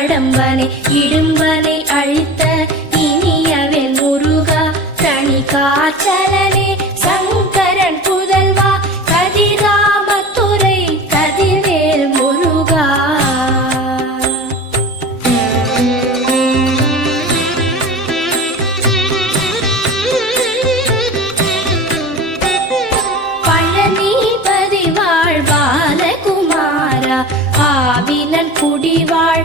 கடம்பனை இடும்பனை அழித்த இனியவன் முருகா தனி காச்சலனே சங்கரன் புதல்வா கதிராமத்துறை கதிர்வேல் முருகா. பழனிபதி வாழ் பாலகுமாரா ஆவினன் குடிவாழ்